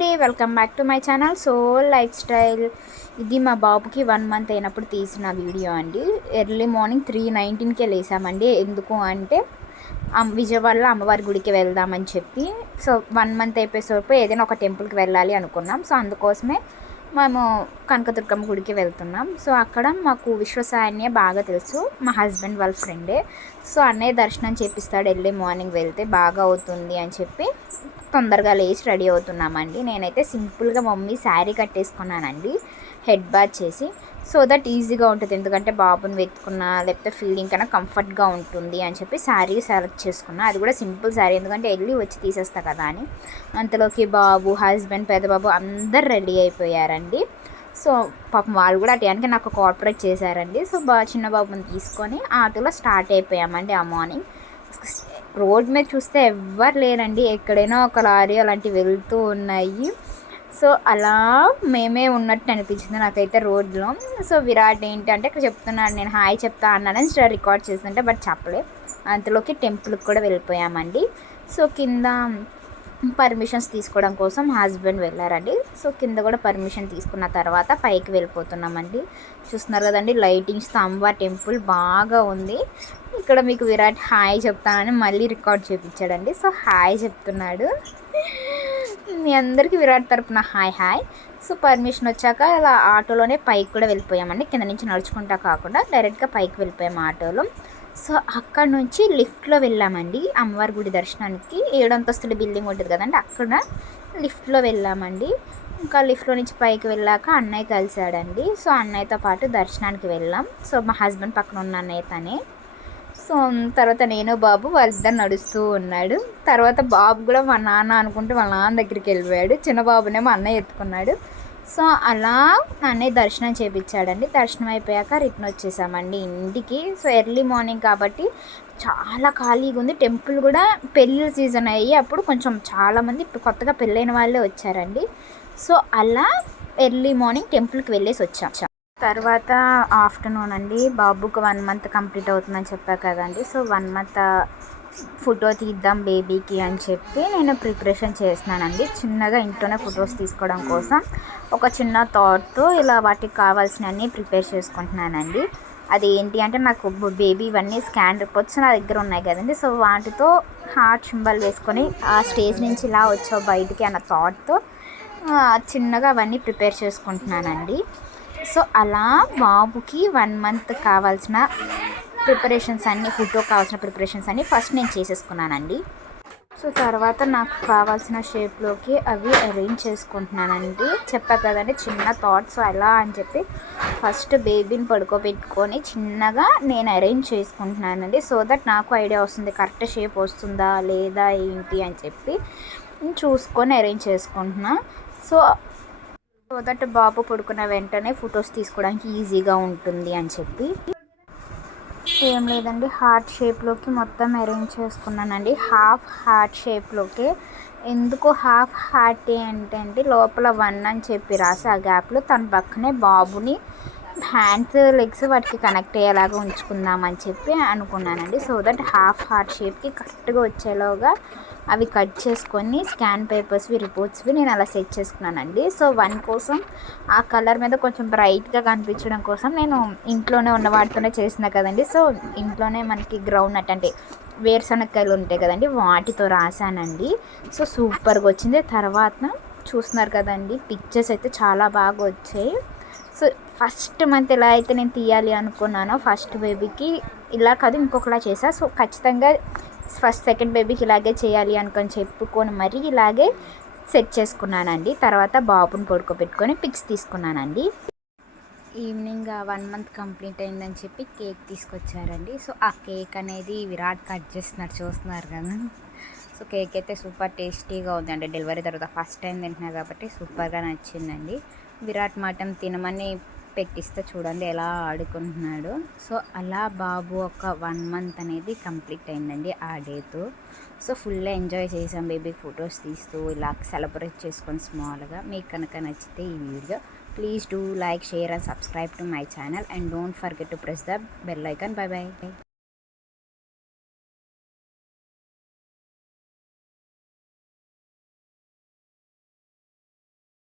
అండి, welcome back to my channel soul life style. ఇది మా బాబుకి 1 మంత్ అయినప్పుడు తీసిన వీడియో అండి. ఎర్లీ మార్నింగ్ 3:19కే లేసామండి. ఎందుకు అంటే విజయవాడలో అమ్మవారి గుడికి వెళ్దామని చెప్పి. సో 1 మంత్ అయిపోయేసరికి ఏదైనా ఒక టెంపుల్కి వెళ్ళాలి అనుకున్నాం. సో అందుకోసమే మేము కనకదుర్గమ్మ గుడికి వెళ్తున్నాం. సో అక్కడ మాకు విశ్వసాయన్య బాగా తెలుసు, మా హస్బెండ్ వాళ్ళ ఫ్రెండే. సో అన్నయ్య దర్శనం చేపిస్తాడు, ఎర్లీ మార్నింగ్ వెళ్తే బాగా అవుతుంది అని చెప్పి తొందరగా లేచి రెడీ అవుతున్నామండి. నేనైతే సింపుల్గా మమ్మీ శారీ కట్టేసుకున్నానండి, హెడ్ బాత్ చేసి. సో దట్ ఈజీగా ఉంటుంది, ఎందుకంటే బాబుని వెతుకున్నా లేకపోతే ఫీలింగ్ కన్నా కంఫర్ట్గా ఉంటుంది అని చెప్పి శారీ సెలెక్ట్ చేసుకున్నా. అది కూడా సింపుల్ శారీ, ఎందుకంటే వెళ్ళి వచ్చి తీసేస్తా కదా అని. అంతలోకి బాబు, హస్బెండ్, పెద్దబాబు అందరు రెడీ అయిపోయారండి. సో పాపం వాళ్ళు కూడా అటు నాకు కోఆపరేట్ చేశారండి. సో చిన్న బాబుని తీసుకొని ఆటోలో స్టార్ట్ అయిపోయామండి. ఆ మార్నింగ్ రోడ్ మీద చూస్తే ఎవ్వరు లేరండి, ఎక్కడైనా ఒక లారీ అలాంటివి వెళ్తూ ఉన్నాయి. సో అలా మేమే ఉన్నట్టు అనిపించింది నాకైతే రోడ్లో. సో విరాట్ ఏంటి అంటే ఇక్కడ చెప్తున్నాడు, నేను హాయ్ చెప్తా అన్నానని రికార్డ్ చేస్తుంటే బట్ చెప్పలే. అంతలోకి టెంపుల్కి కూడా వెళ్ళిపోయామండి. సో కింద పర్మిషన్స్ తీసుకోవడం కోసం హస్బెండ్ వెళ్ళారండి. సో కింద కూడా పర్మిషన్ తీసుకున్న తర్వాత పైకి వెళ్ళిపోతున్నామండి. చూస్తున్నారు కదండి, లైటింగ్స్తో అమ్మవారి టెంపుల్ బాగా ఉంది. ఇక్కడ మీకు విరాట్ హాయ్ చెప్తానని మళ్ళీ రికార్డ్ చేయించాడండి. సో హాయ్ చెప్తున్నాడు. మీ అందరికీ విరాట్ తరపున హాయ్ హాయ్. సో పర్మిషన్ వచ్చాక అలా ఆటోలోనే పైకి కూడా వెళ్ళిపోయామండి. కింద నుంచి నడుచుకుంటా కాకుండా డైరెక్ట్గా పైకి వెళ్ళిపోయాము ఆటోలో. సో అక్కడ నుంచి లిఫ్ట్లో వెళ్ళామండి అమ్మవారి గుడి దర్శనానికి. 7 అంతస్తుల బిల్డింగ్ ఉంటుంది కదండి, అక్కడ లిఫ్ట్లో వెళ్ళామండి. ఇంకా లిఫ్ట్లో నుంచి పైకి వెళ్ళాక అన్నయ్య కలిశాడండి. సో అన్నయ్యతో పాటు దర్శనానికి వెళ్ళాం. సో మా హస్బెండ్ పక్కన ఉన్న అన్నయ్య తనే. సో తర్వాత నేను బాబు వాళ్ళిద్దరు నడుస్తూ ఉన్నాడు. తర్వాత బాబు కూడా మా నాన్న అనుకుంటూ వాళ్ళ నాన్న దగ్గరికి వెళ్ళిపోయాడు. చిన్న బాబునేమో అన్నయ్య ఎత్తుకున్నాడు. సో అలా అన్నయ్య దర్శనం చేయించాడండి. దర్శనం అయిపోయాక రిటర్న్ వచ్చేసామండి ఇంటికి. సో ఎర్లీ మార్నింగ్ కాబట్టి చాలా ఖాళీగా ఉంది. టెంపుల్ కూడా పెళ్ళిళ్ళ సీజన్ అయ్యి అప్పుడు కొంచెం చాలామంది కొత్తగా పెళ్ళైన వాళ్ళే వచ్చారండి. సో అలా ఎర్లీ మార్నింగ్ టెంపుల్కి వెళ్ళేసి వచ్చాం. తర్వాత ఆఫ్టర్నూన్ అండి, బాబుకి 1 మంత్ కంప్లీట్ అవుతుందని చెప్పా కదండి. సో 1 మంత్ ఫోటో తీద్దాం బేబీకి అని చెప్పి నేను ప్రిపరేషన్ చేస్తున్నానండి. చిన్నగా ఇంట్లోనే ఫొటోస్ తీసుకోవడం కోసం ఒక చిన్న థాట్తో ఇలా వాటికి కావాల్సినవన్నీ ప్రిపేర్ చేసుకుంటున్నానండి. అది ఏంటి అంటే నాకు బేబీ ఇవన్నీ స్కాన్ రిపోర్ట్స్ నా దగ్గర ఉన్నాయి కదండి. సో వాటితో హార్ట్ సింబల్ వేసుకొని ఆ స్టేజ్ నుంచి ఇలా వచ్చావు బయటికి అన్న థాట్తో చిన్నగా అవన్నీ ప్రిపేర్ చేసుకుంటున్నానండి. సో అలా బాబుకి 1 మంత్ కావాల్సిన ప్రిపరేషన్స్ అన్నీ, ఫోటో కావాల్సిన ప్రిపరేషన్స్ అన్నీ ఫస్ట్ నేను చేసేసుకున్నానండి. సో తర్వాత నాకు కావాల్సిన షేప్లోకి అవి అరేంజ్ చేసుకుంటున్నానండి. చెప్పా కదండి చిన్న థాట్స్ ఎలా అని చెప్పి ఫస్ట్ బేబీని పడుకోబెట్టుకొని చిన్నగా నేను అరేంజ్ చేసుకుంటున్నానండి. సో దట్ నాకు ఐడియా వస్తుంది కరెక్ట్ షేప్ వస్తుందా లేదా ఏంటి అని చెప్పి చూసుకొని అరేంజ్ చేసుకుంటున్నా. సో దట్ బాబు పడుకున్న వెంటనే ఫొటోస్ తీసుకోవడానికి ఈజీగా ఉంటుంది అని చెప్పి. ఏం లేదండి, హార్ట్ షేప్లోకి మొత్తం అరేంజ్ చేసుకున్నానండి. హాఫ్ హార్ట్ షేప్లోకి. ఎందుకు హాఫ్ హార్ట్ అంటే లోపల 1 అని చెప్పి రాసి ఆ గ్యాప్లో తన పక్కనే బాబుని హ్యాండ్స్, లెగ్స్ వాటికి కనెక్ట్ అయ్యేలాగా ఉంచుకుందామని చెప్పి అనుకున్నానండి. సో దట్ హాఫ్ హార్ట్ షేప్కి కరెక్ట్గా వచ్చేలాగా అవి కట్ చేసుకొని స్కాన్ పేపర్స్వి, రిపోర్ట్స్వి నేను అలా సెట్ చేసుకున్నానండి. సో 1 కోసం ఆ కలర్ మీద కొంచెం బ్రైట్గా కనిపించడం కోసం నేను ఇంట్లోనే ఉన్న వాటితోనే చేసిన కదండి. సో ఇంట్లోనే మనకి గ్రౌండ్ నట్ అంటే వేరుశనక్కాయలు ఉంటాయి కదండి, వాటితో రాశానండి. సో సూపర్గా వచ్చింది. తర్వాత చూస్తున్నారు కదండి, పిక్చర్స్ అయితే చాలా బాగా వచ్చాయి. సో ఫస్ట్ మంత్ ఎలా అయితే నేను తీయాలి అనుకున్నానో ఫస్ట్ బేబీకి ఇలా కాదు ఇంకొకలా చేసా. సో ఖచ్చితంగా ఫస్ట్ సెకండ్ బేబీకి ఇలాగే చేయాలి అనుకొని చెప్పుకొని మరీ ఇలాగే సెట్ చేసుకున్నానండి. తర్వాత బాబుని పడుకోబెట్టుకొని పిక్స్ తీసుకున్నానండి. ఈవినింగ్ 1 మంత్ కంప్లీట్ అయిందని చెప్పి కేక్ తీసుకొచ్చారండి. సో ఆ కేక్ అనేది విరాట్ కట్ చేస్తున్నారు, చూస్తున్నారు కదా. సో కేక్ అయితే సూపర్ టేస్టీగా ఉందండి. డెలివరీ తర్వాత ఫస్ట్ టైం తింటున్నా కాబట్టి సూపర్గా నచ్చిందండి. విరాట్ మటన్ తినమని పెట్టిస్తే చూడండి ఎలా ఆడుకుంటున్నాడు. సో అలా బాబు ఒక 1 మంత్ అనేది కంప్లీట్ అయిందండి ఆ డేతో. సో ఫుల్ ఎంజాయ్ చేసాం బేబీ ఫొటోస్ తీస్తూ ఇలా సెలబ్రేట్ చేసుకొని స్మాల్గా. మీకు కనుక నచ్చితే ఈ video please do like, share and subscribe to my channel and don't forget to press the bell icon. By by.